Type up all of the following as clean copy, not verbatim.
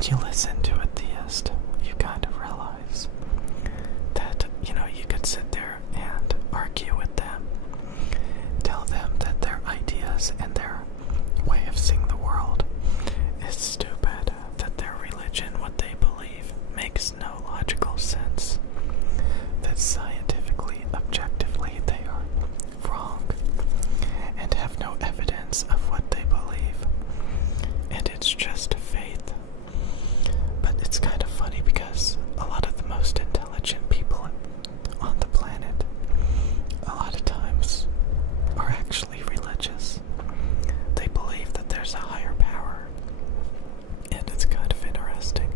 when you listen to a theist, you kind of realize that, you could sit there and argue with them, tell them that their ideas and their way of seeing the world is stupid, that their religion, what they believe, makes no logical sense, that scientifically, objectively, they are wrong, and have no evidence of what they believe, and it's just faith. But it's kind of funny because a lot of the most intelligent people on the planet, a lot of times, are actually religious. They believe that there's a higher power, and it's kind of interesting.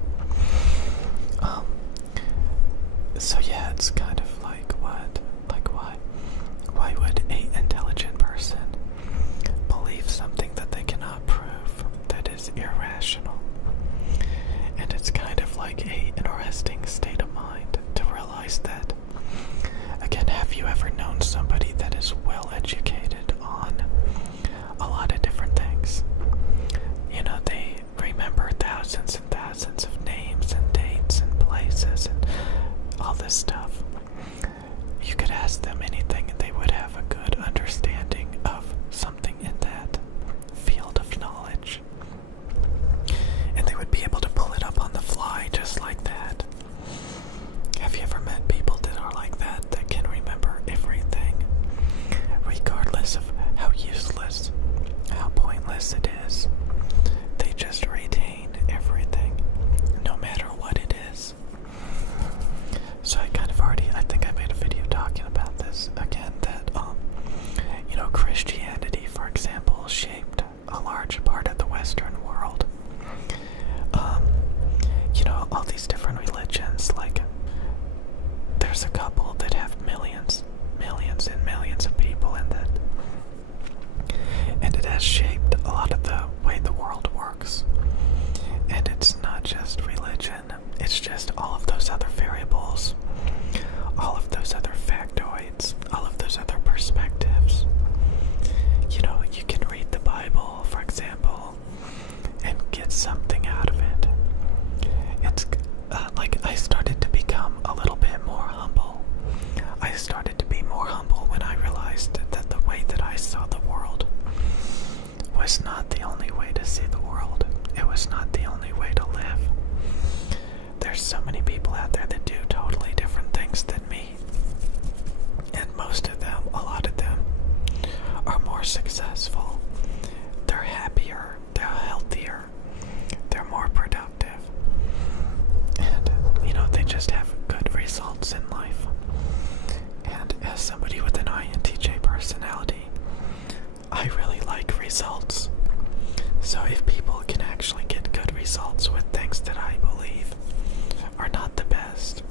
So yeah, it's kind of like what? Like why would an intelligent person believe something that they cannot prove, that is irrational? And it's kind of like an interesting state of mind to realize that. Again, have you ever known somebody that is well educated on a lot of different things? They remember thousands and thousands of names and dates and places and all this stuff. You could ask them anything and they would have a good understanding of something in that field of knowledge. And they would be able to pull it up on the fly just like that. Have you ever met people that are like that, that can remember everything, regardless of how useless, how pointless it is? They just retain everything, no matter what it is. So I think I made a video talking about this again, that, Christianity, for example, shaped a large part of the Western world. All these different religions, like, there's a couple that have millions and millions of people in it. And it has shaped a lot of the way the world works. And it's not just religion, it's just all of those other variables, all of those other factoids, all of those other perspectives. You can read the Bible, for example, and get something out of it. It's like I started to become a little bit more humble. I started to be more humble when I realized that the way that I saw the world was not the only way to see the world. It was not the only way to live. There's so many people out there that do totally different things than me. And most of them, a lot of them, are more successful. They're happier, they're healthier, they're more productive. And, they just have good results in life. And as somebody with an INTJ personality, I really like results. So if people can actually get good results with things that I believe are not the best,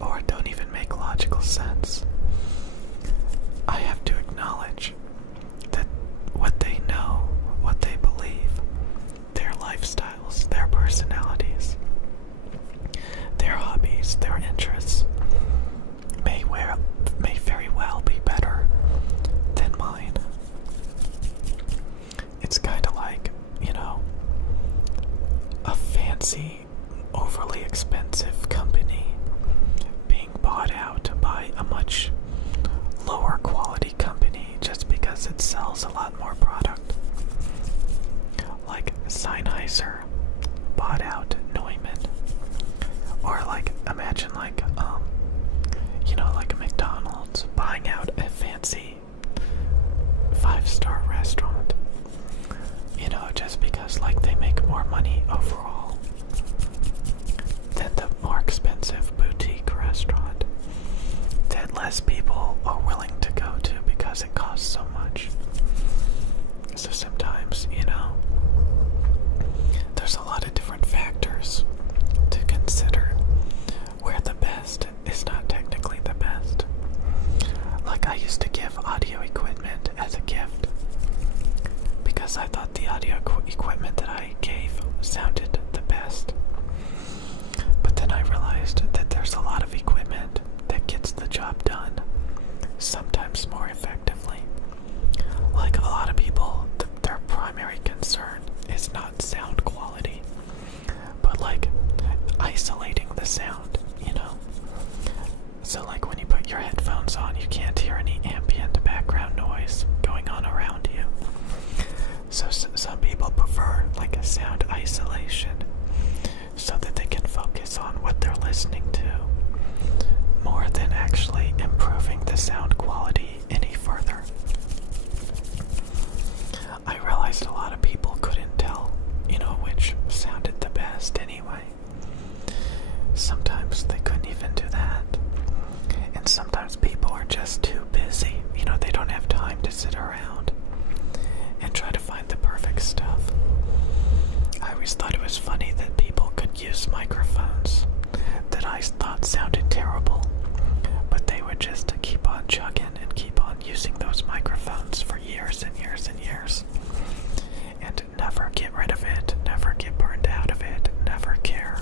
or don't even make logical sense, I have to acknowledge that what they know, what they believe, their lifestyles, their personalities, their hobbies, their interests, may very well be better than mine. It's kind of like, a fancy, overly expensive company being bought out by a much lower quality company just because it sells a lot more product. Like Sennheiser bought out Neumann. Or imagine like a McDonald's buying out a fancy 5-star restaurant. Just because they make more money overall than the more expensive boutique restaurant that less people are willing to go to because it costs so much. So sometimes, there's a lot of different factors to consider where the best is not technically the best. I used to give audio equipment as a gift because I thought the audio equipment that I gave listening to, more than actually improving the sound quality any further. I realized a lot of people couldn't tell, which sounded the best anyway. Sometimes they couldn't even do that. And sometimes people are just too busy. They don't have time to sit around and try to find the perfect stuff. I always thought it was funny that people could use microphones that I thought sounded terrible, but they would just keep on chugging and keep on using those microphones for years and years and years, and never get rid of it, never get burned out of it, never care.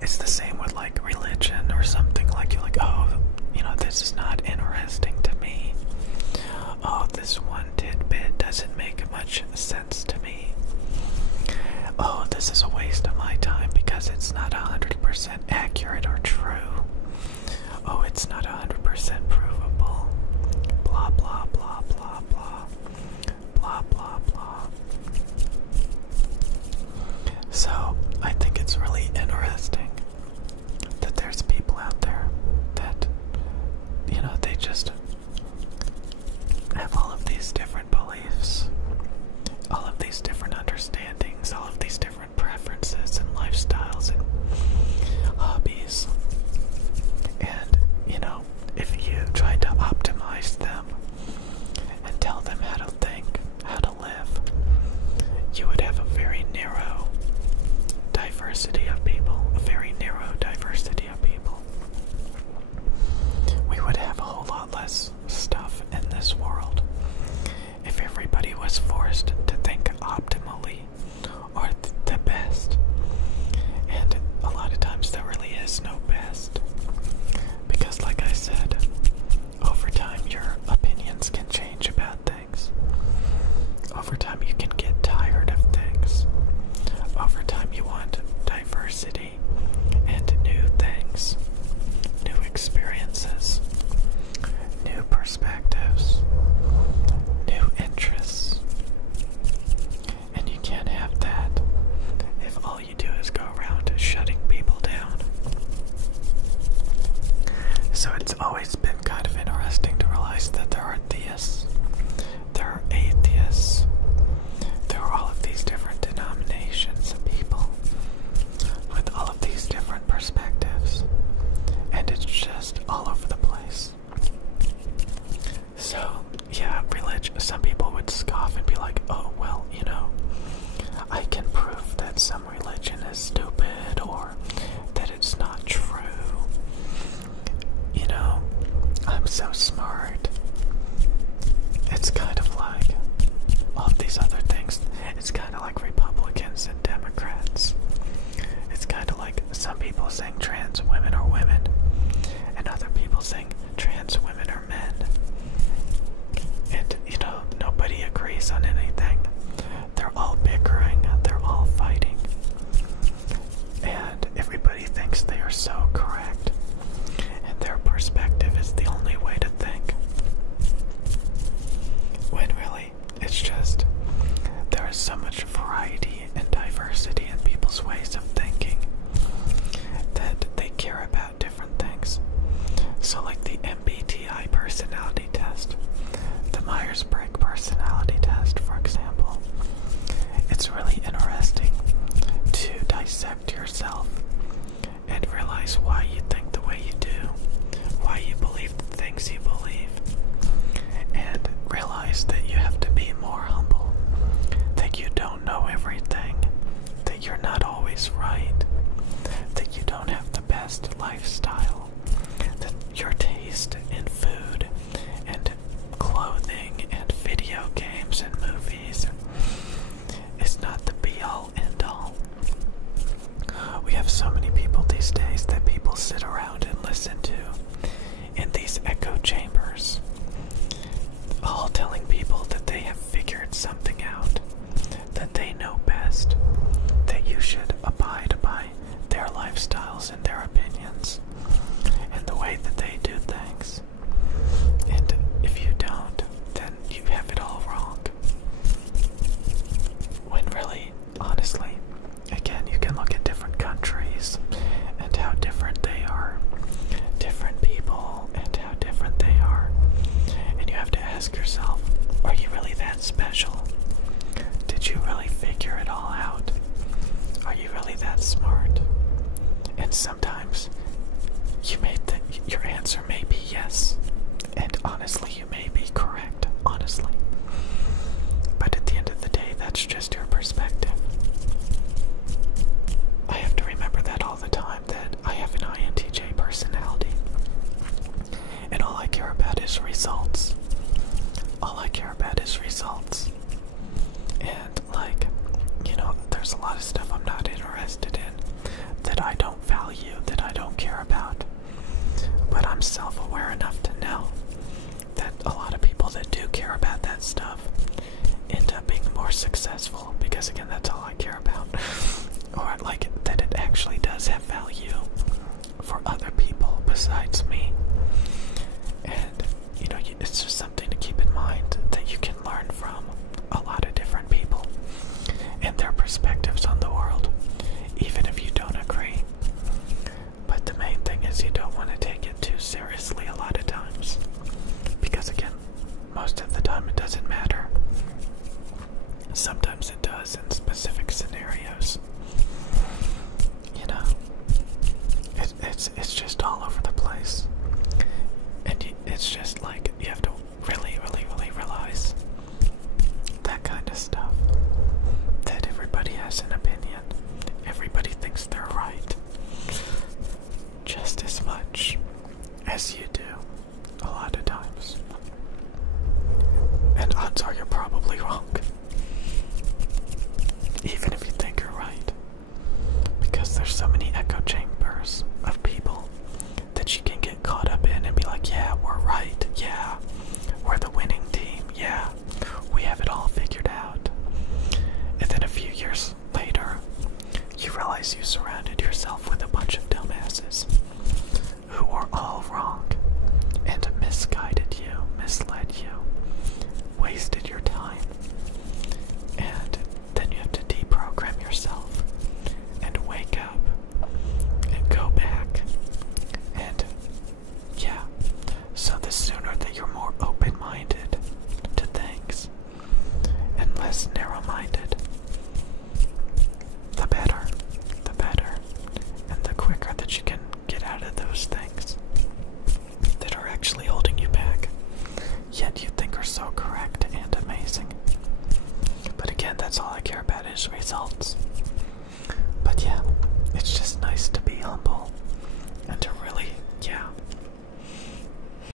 It's the same with like religion or something. Like you're like, oh, this is not interesting to me. Oh, this one tidbit doesn't make much sense to me. Oh, this is a waste of my time because it's not 100% accurate or true. Oh, it's not 100% provable. Blah, blah, blah, blah, blah. Blah, blah, blah. So, I think it's really interesting that there's people out there that, they just have all of these different beliefs, all of these different understandings, all of these different preferences and lifestyles and hobbies. And, if you try to optimize them and tell them how to think, how to live, you would have a very narrow diversity of people, a very narrow diversity of people. We would have a whole lot less stuff in this world if everybody was forced to think optimally or the best. And a lot of times there really is no best. Because like I said, over time your opinions can change about things. Over time you can get tired of things. Over time you want diversity and new things, new experiences, new perspectives, new interests. And you can't have that if all you do is go around shutting people down. So it's always been kind of interesting to realize that there are theists, there are atheists, there are all of these different denominations of people with all of these different perspectives, and it's just all over the place. So, yeah, religion, some people would scoff and be like, oh, well, I can prove that some religion is stupid or that it's not true. I'm so smart. It's kind of like all of these other things. It's kind of like Republicans and Democrats. It's kind of like some people saying trans women are women and other people saying trans women are men. And, nobody agrees on anything. They're all bickering, they're all fighting. And everybody thinks they are so correct. And their perspective is the only way to think. When really, it's just, there is so much variety and diversity in people's ways of thinking that they care And sometimes you may think your answer may be yes. And honestly, you may be correct, honestly. But at the end of the day, that's just your perspective. I have to remember that all the time, that I have an INTJ personality. And all I care about is results. All I care about is results. And, like, you know, there's a lot of stuff I'm not interested in, that I don't value, that I don't care about. But I'm self-aware enough to know that a lot of people that do care about that stuff end up being more successful, because again, that's all I care about. Or like that it actually does have value for other people besides me. And you know, it's just something to keep in mind, that you can learn from a lot of different people and their perspectives on the world, even if you don't agree. But the main thing is, you don't want to take it too seriously a lot of times, because again, most of the time it doesn't matter. Sometimes it does in specific scenarios. You know, it's just all over the place. And it's just like, you have to really realize that kind of stuff. That everybody has an opinion. Everybody thinks they're right. Just as much as you do, a lot of times. And odds are you're probably wrong. Even if you think you're right. Because there's so many echo chambers of people that you can get caught up in and be like, yeah, we're right, yeah, we're the winning team, yeah, we have it all figured out. And then a few years later, you realize you surrounded yourself with a bunch of dumbasses who were all wrong and misguided you, misled you, wasted your time. And then you have to deprogram yourself and wake up and go back. And yeah, so the sooner that you're more open-minded to things and less narrow-minded, the better, and the quicker that you can get out of those things that are actually holding you back, yet you think are so correct and amazing. But again, that's all I care about is results. But yeah, it's just nice to be humble and to really,